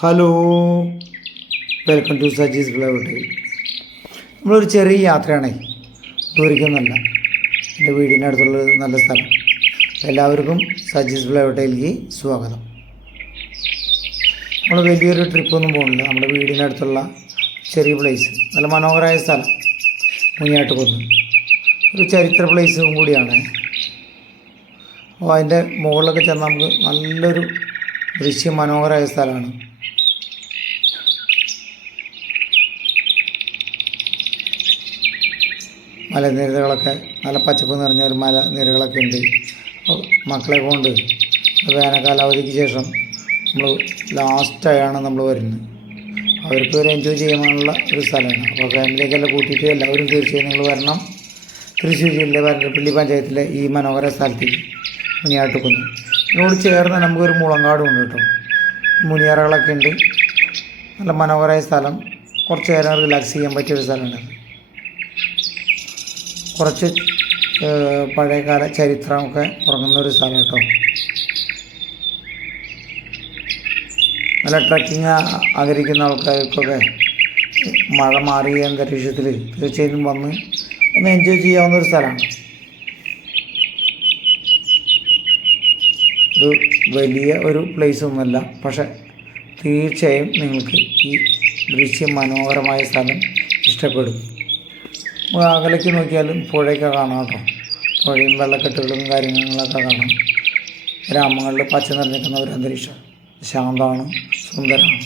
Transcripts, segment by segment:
Hello. Welcome to Saji's flower നമ്മളൊരു ചെറിയ യാത്രയാണേ. ദൂരിക്കുന്നല്ല എന്റെ അടുത്തുള്ള നല്ല സ്ഥലം. എല്ലാവർക്കും സജീസ് ഫ്ലവട്ടയിലേക്ക് സ്വാഗതം. നമ്മൾ വലിയൊരു ട്രിപ്പൊന്നും പോകുന്നില്ല നമ്മുടെ വീടിന്റെ അടുത്തുള്ള ചെറിയ പ്ലേസ് നല്ല മനോഹരമായ സ്ഥലം. മുനിയാട്ടുകുന്ന് ഒരു ചരിത്ര പ്ലേസും കൂടിയാണ്. അപ്പോൾ അതിന്റെ മുകളിലൊക്കെ ചെന്നാൽ നമുക്ക് നല്ലൊരു ദൃശ്യം മനോഹരമായ സ്ഥലമാണ്. മലനിരകളൊക്കെ നല്ല പച്ചപ്പ് നിറഞ്ഞ ഒരു മലനിരകളൊക്കെ ഉണ്ട്. മക്കളെ കൊണ്ട് വേനൽക്കാലാവധിക്ക് ശേഷം നമ്മൾ ലാസ്റ്റായാണ് നമ്മൾ വരുന്നത്. അവർക്ക് ഒരു എൻജോയ് ചെയ്യാനുള്ള ഒരു സ്ഥലമാണ്. അപ്പോൾ ഫാമിലിയൊക്കെ കൂട്ടിയിട്ട് എല്ലാവരും തീർച്ചയായും നിങ്ങൾ വരണം. തൃശ്ശൂർ ജില്ലയിലെ വരണ്ടപ്പള്ളി പഞ്ചായത്തിലെ ഈ മനോഹര സ്ഥലത്തേക്ക് മുനിയാട്ടുകുന്ന്. ഇതിനോട് ചേർന്ന് നമുക്കൊരു മുളങ്കാടും ഉണ്ട് കേട്ടോ. മുനിയറകളൊക്കെ ഉണ്ട്. നല്ല മനോഹരമായ സ്ഥലം. കുറച്ച് നേരം റിലാക്സ് ചെയ്യാൻ പറ്റിയൊരു സ്ഥലമാണ്. കുറച്ച് പഴയകാല ചരിത്രമൊക്കെ ഉറങ്ങുന്ന ഒരു സ്ഥലം കേട്ടോ. നല്ല ട്രക്കിങ് ആഗ്രഹിക്കുന്ന ആൾക്കാർക്കൊക്കെ മഴ മാറിയ അന്തരീക്ഷത്തിൽ തീർച്ചയായിട്ടും വന്ന് ഒന്ന് എൻജോയ് ചെയ്യാവുന്ന ഒരു സ്ഥലമാണ്. ഒരു വലിയ ഒരു പ്ലേസ് ഒന്നുമല്ല പക്ഷെ തീർച്ചയായും നിങ്ങൾക്ക് ഈ ദൃശ്യ മനോഹരമായ സ്ഥലം ഇഷ്ടപ്പെടും. അകലേക്ക് നോക്കിയാലും പുഴയൊക്കെ കാണാം കേട്ടോ. പുഴയും വെള്ളക്കെട്ടുകളും കാര്യങ്ങളൊക്കെ കാണാം. ഗ്രാമങ്ങളിൽ പച്ച നിറഞ്ഞിരിക്കുന്ന ഒരു അന്തരീക്ഷം. ശാന്തമാണ് സുന്ദരമാണ്.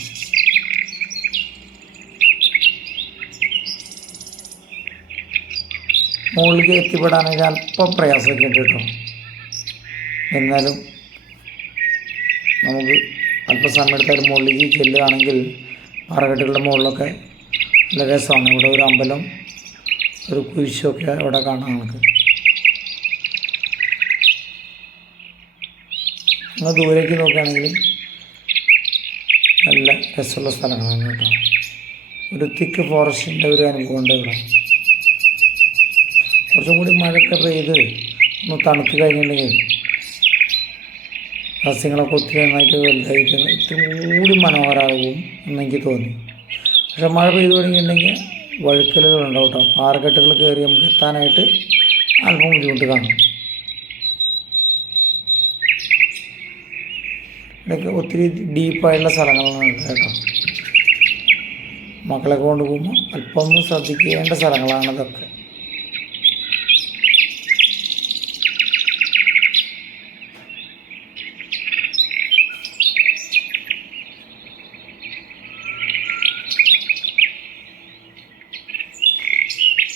മുകളിലേക്ക് എത്തിപ്പെടാനൊക്കെ അല്പം പ്രയാസമൊക്കെ ഉണ്ട് കേട്ടോ. എന്നാലും നമുക്ക് അല്പസമയം എടുത്താൽ മുകളിലേക്ക് ചെല്ലുകയാണെങ്കിൽ പാറക്കെട്ടുകളുടെ മുകളിലൊക്കെ നല്ല രസമാണ്. ഇവിടെ ഒരു അമ്പലം ഒരു കുരിശൊക്കെ അവിടെ കാണാം നമുക്ക്. നിങ്ങൾ ദൂരേക്ക് നോക്കുകയാണെങ്കിൽ നല്ല രസമുള്ള സ്ഥലങ്ങളാണ് കേട്ടോ. ഒരു തിക്ക് ഫോറസ്റ്റിന്റെ ഒരു അനുഭവം ഉണ്ട് ഇവിടെ. കുറച്ചും കൂടി മഴയൊക്കെ പെയ്ത് ഒന്ന് തണുത്ത് കഴിഞ്ഞിട്ടുണ്ടെങ്കിൽ സസ്യങ്ങളൊക്കെ ഒത്തിരി നന്നായിട്ട് വലുതായിട്ട് ഇത്തിരി കൂടി മനോഹരമാകും എന്നെനിക്ക് തോന്നി. പക്ഷെ മഴ പെയ്തു തുടങ്ങിയിട്ടുണ്ടെങ്കിൽ വഴുക്കലുകളുണ്ടാവും കേട്ടോ പാറക്കെട്ടുകൾ കയറി നമുക്ക് എത്താനായിട്ട് അല്പം ബുദ്ധിമുട്ട് കാണും. ഇവിടെയൊക്കെ ഒത്തിരി ഡീപ്പായിട്ടുള്ള സ്ഥലങ്ങളാണ് കേട്ടോ. മക്കളൊക്കെ കൊണ്ടുപോകുമ്പോൾ അല്പം ശ്രദ്ധിക്കേണ്ട സ്ഥലങ്ങളാണ് ഇതൊക്കെ.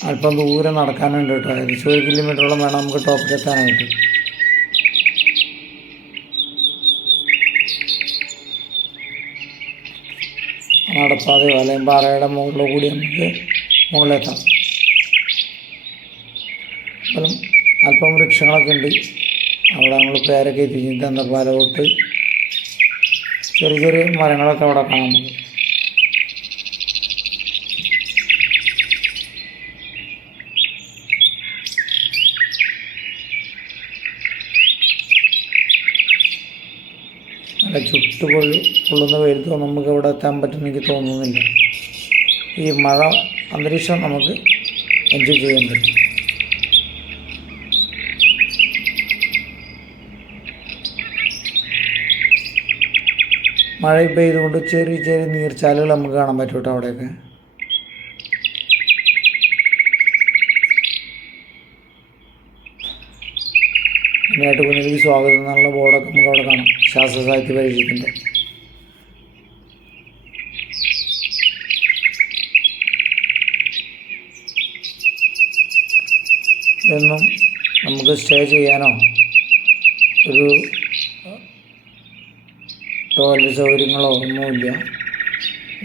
അല്പം ദൂരെ നടക്കാനുണ്ട് കേട്ടോ. ഏകദേശം ഒരു കിലോമീറ്ററോളം വേണം നമുക്ക് ടോപ്പിലെത്താനായിട്ട് നടപ്പാതയോ അല്ലെങ്കിൽ പാറയുടെ മുകളിലോ കൂടി നമുക്ക് മുകളിലെത്താം അപ്പം അല്പം വൃക്ഷങ്ങളൊക്കെ ഉണ്ട്. അവിടെ നമ്മൾ പേരൊക്കെ എത്തിച്ചിട്ട് എന്താ പാലോട്ട് ചെറിയ ചെറിയ മരങ്ങളൊക്കെ അവിടെ കാണാൻ നമുക്ക് നല്ല ചുട്ട് പൊള്ളി പൊള്ളുന്ന വെയിലത്തോ നമുക്ക് ഇവിടെ എത്താൻ പറ്റുമെന്ന് എനിക്ക് തോന്നുന്നില്ല. ഈ മഴ അന്തരീക്ഷം നമുക്ക് എൻജോയ് ചെയ്യാൻ പറ്റും. മഴ പെയ്തുകൊണ്ട് ചെറിയ ചെറിയ നീർച്ചാലുകൾ നമുക്ക് കാണാൻ പറ്റും കേട്ടോ അവിടെയൊക്കെ. മെയിനായിട്ട് കുഞ്ഞിലേക്ക് സ്വാഗതം എന്നുള്ള ബോർഡൊക്കെ നമുക്ക് അവിടെ കാണാം. ശാസ്ത്ര സാഹിത്യ പരിചയത്തിന്റെ ഇതൊന്നും നമുക്ക് സ്റ്റേ ചെയ്യാനോ ഒരു ടോയ്ലറ്റ് സൗകര്യങ്ങളോ ഒന്നുമില്ല.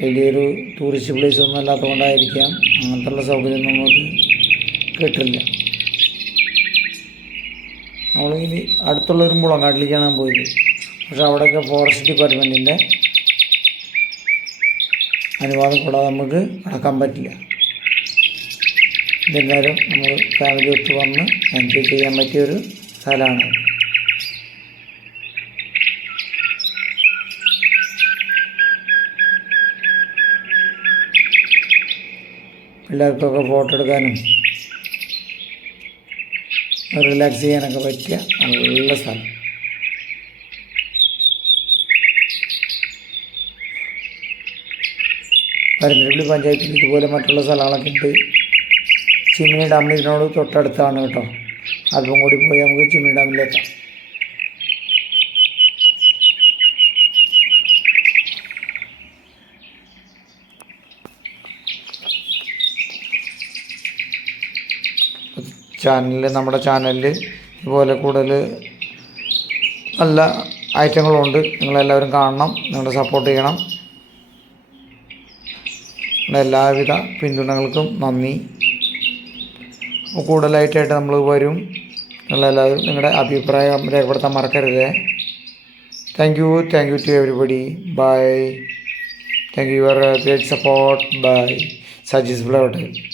വലിയൊരു ടൂറിസ്റ്റ് പ്ലേസ് ഒന്നും അല്ലാത്തതുകൊണ്ടായിരിക്കാം അങ്ങനത്തുള്ള സൗകര്യം നമുക്ക് കിട്ടില്ല നമ്മളിങ്ങനെ അടുത്തുള്ള ഒരു മുളങ്ങാട്ടിലേക്കാണ് പോയത് പക്ഷെ അവിടെയൊക്കെ ഫോറസ്റ്റ് ഡിപ്പാർട്ട്മെന്റിന്റെ അനുവാദം കൂടാതെ നമുക്ക് നടക്കാൻ പറ്റില്ല. ഇതെല്ലാവരും നമ്മൾ ഫാമിലി ഒത്ത് വന്ന് എൻജോയ് ചെയ്യാൻ പറ്റിയൊരു സ്ഥലമാണ്. എല്ലാവർക്കൊക്കെ ഫോട്ടോ എടുക്കാനും റിലാക്സ് ചെയ്യാനൊക്കെ പറ്റിയ നല്ല സ്ഥലം. പരമ്പരപ്പള്ളി പഞ്ചായത്തിൽ ഇതുപോലെ മറ്റുള്ള സ്ഥലങ്ങളൊക്കെ ഉണ്ട്. ചിമ്മിനി ഡാം ഇതിനോട് തൊട്ടടുത്താണ് കേട്ടോ. അല്പം കൂടി പോയി നമുക്ക് ചിമ്മിനി ഡാമിലെത്താം ചാനലിൽ നമ്മുടെ ചാനലിൽ ഇതുപോലെ കൂടുതൽ നല്ല ഐറ്റങ്ങളുണ്ട്. നിങ്ങളെല്ലാവരും കാണണം നിങ്ങളുടെ സപ്പോർട്ട് ചെയ്യണം. നിങ്ങളുടെ എല്ലാവിധ പിന്തുണകൾക്കും നന്ദി. കൂടുതലായിട്ടായിട്ട് നമ്മൾ വരും. നിങ്ങളെല്ലാവരും നിങ്ങളുടെ അഭിപ്രായം രേഖപ്പെടുത്താൻ മറക്കരുത്. Thank you thank you to everybody bye thank you your great support bye Saji's ബ്ലൗട്ട്